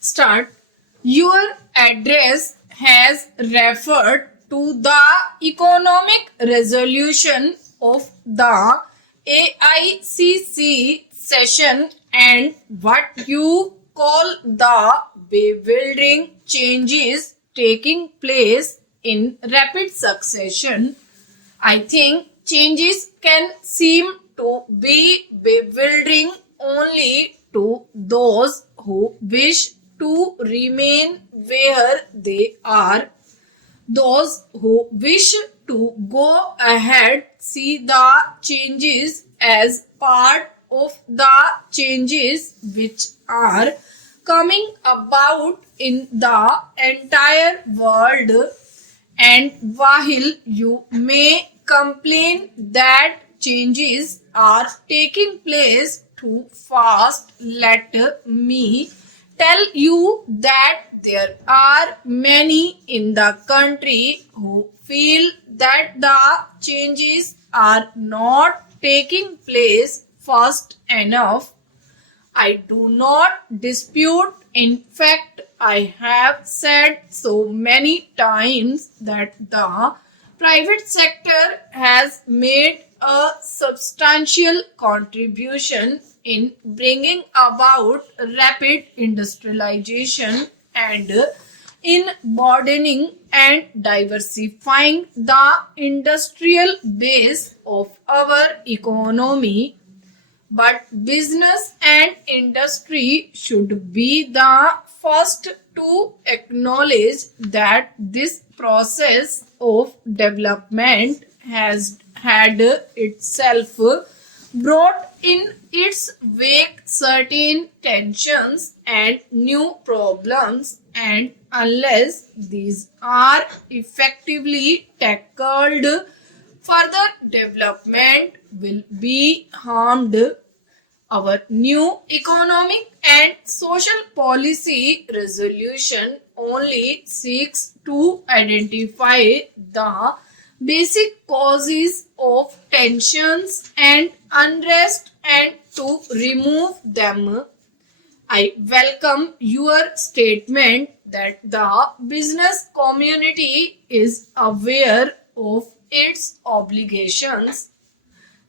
Start. Your address has referred to the economic resolution of the AICC session and what you call the bewildering changes taking place in rapid succession. I think changes can seem to be bewildering only to those who wish to remain where they are. Those who wish to go ahead see the changes as part of the changes which are coming about in the entire world, and while you may complain that changes are taking place too fast, let me tell you that there are many in the country who feel that the changes are not taking place fast enough. I do not dispute. In fact, I have said so many times that the private sector has made a substantial contribution in bringing about rapid industrialization and in broadening and diversifying the industrial base of our economy. But business and industry should be the first to acknowledge that this process of development has had itself brought in its wake certain tensions and new problems, and unless these are effectively tackled, further development will be harmed. Our new economic and social policy resolution only seeks to identify the basic causes of tensions and unrest and to remove them. I welcome your statement that the business community is aware of its obligations.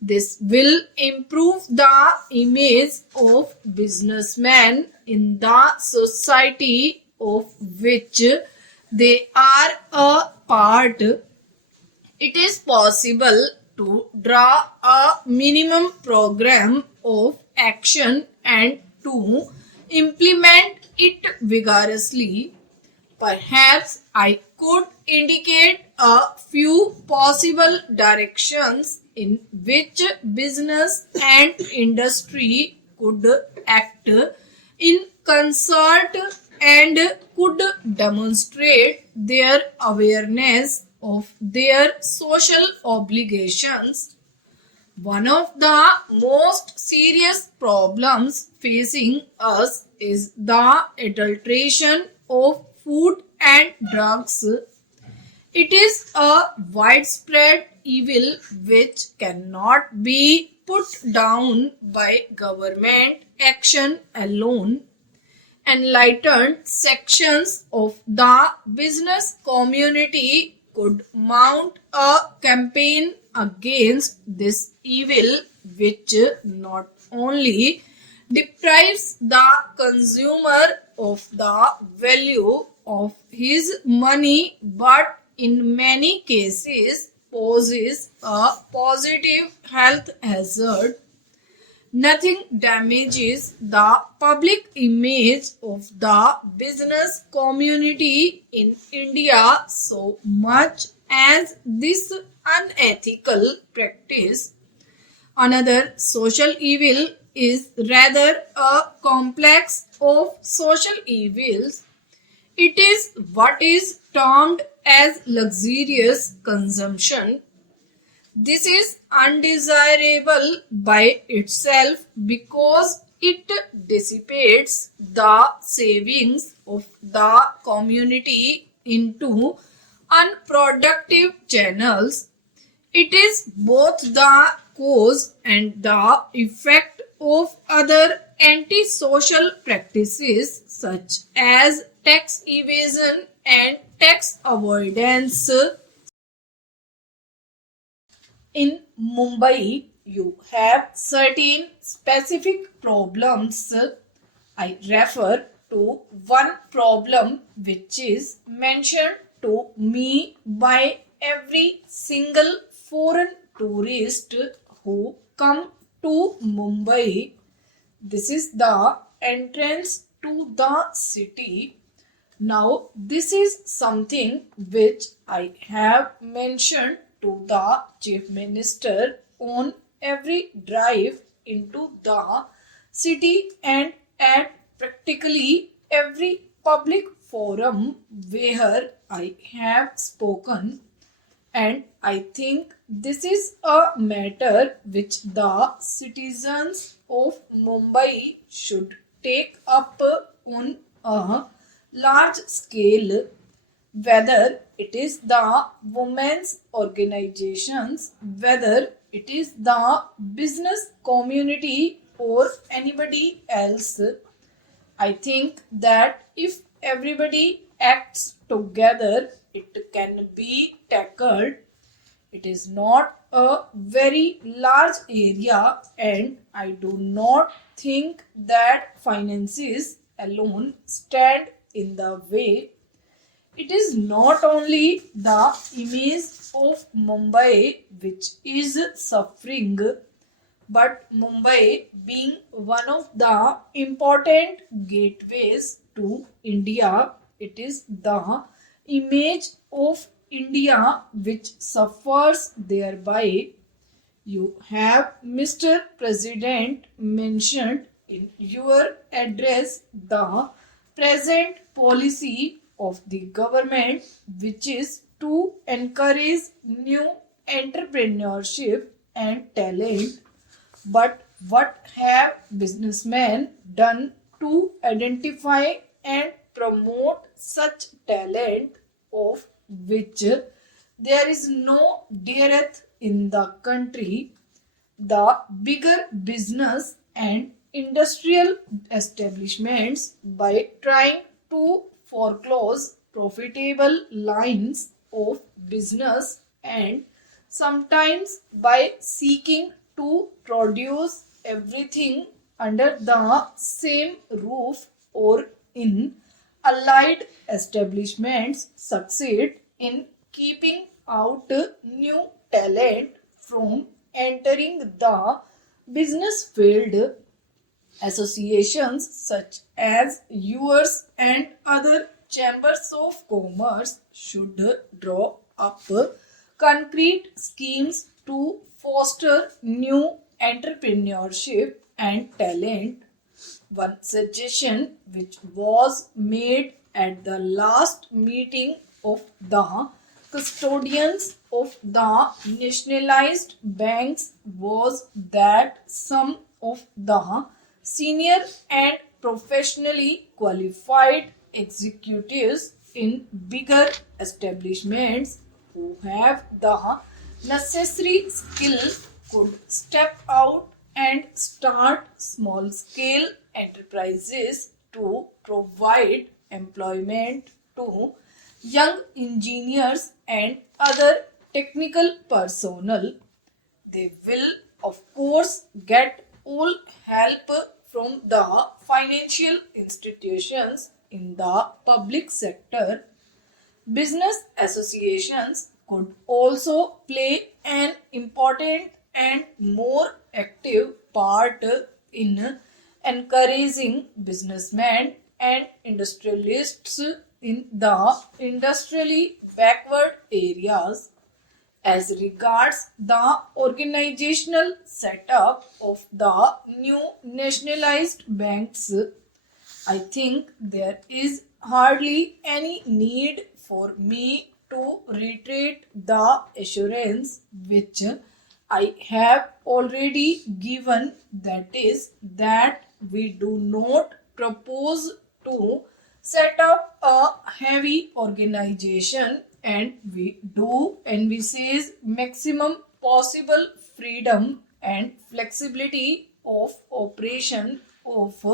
This will improve the image of businessmen in the society of which they are a part. It is possible to draw a minimum program of action and to implement it vigorously. Perhaps I could indicate a few possible directions in which business and industry could act in concert and could demonstrate their awareness of their social obligations. One of the most serious problems facing us is the adulteration of food and drugs. It is a widespread evil which cannot be put down by government action alone. Enlightened sections of the business community could mount a campaign against this evil, which not only deprives the consumer of the value of his money but in many cases poses a positive health hazard. Nothing damages the public image of the business community in India so much as this unethical practice. Another social evil is rather a complex of social evils. It is what is termed as luxurious consumption. This is undesirable by itself because it dissipates the savings of the community into unproductive channels. It is both the cause and the effect of other antisocial practices such as tax evasion and tax avoidance. In Mumbai, you have certain specific problems. I refer to one problem which is mentioned to me by every single foreign tourist who come to Mumbai. This is the entrance to the city. Now, this is something which I have mentioned to the Chief Minister on every drive into the city and at practically every public forum where I have spoken. And I think this is a matter which the citizens of Mumbai should take up on a large scale, whether it is the women's organizations, whether it is the business community or anybody else. I think that if everybody acts together, it can be tackled. It is not a very large area, and I do not think that finances alone stand in the way. It is not only the image of Mumbai which is suffering, but Mumbai being one of the important gateways to India, it is the image of India which suffers thereby. You have, Mr. President, mentioned in your address the present policy of the government, which is to encourage new entrepreneurship and talent. But what have businessmen done to identify and promote such talent, of which there is no dearth in the country? The bigger business and industrial establishments, by trying to foreclose profitable lines of business and sometimes by seeking to produce everything under the same roof or in allied establishments, succeed in keeping out new talent from entering the business field. Associations such as yours and other chambers of commerce should draw up concrete schemes to foster new entrepreneurship and talent. One suggestion which was made at the last meeting of the custodians of the nationalized banks was that some of the senior and professionally qualified executives in bigger establishments who have the necessary skill could step out and start small scale enterprises to provide employment to young engineers and other technical personnel. They will, of course, get all help from the financial institutions in the public sector. Business associations could also play an important and more active part in encouraging businessmen and industrialists in the industrially backward areas. As regards the organizational setup of the new nationalized banks, I think there is hardly any need for me to reiterate the assurance which I have already given, that is, that we do not propose to set up a heavy organization, and we do envisage maximum possible freedom and flexibility of operation of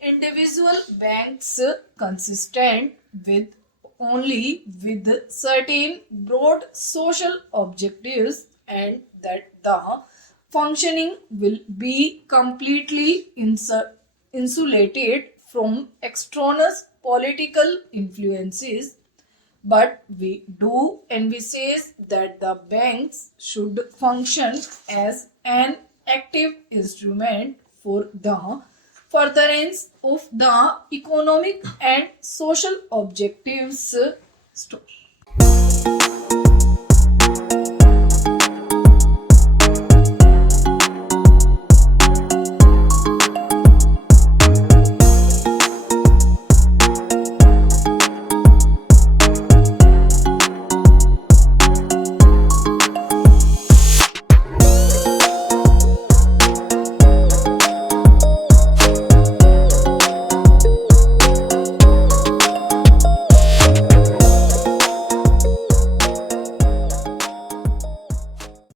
individual banks consistent with only with certain broad social objectives, and that the functioning will be completely insulated from extraneous political influences. But we do envisage that the banks should function as an active instrument for the furtherance of the economic and social objectives.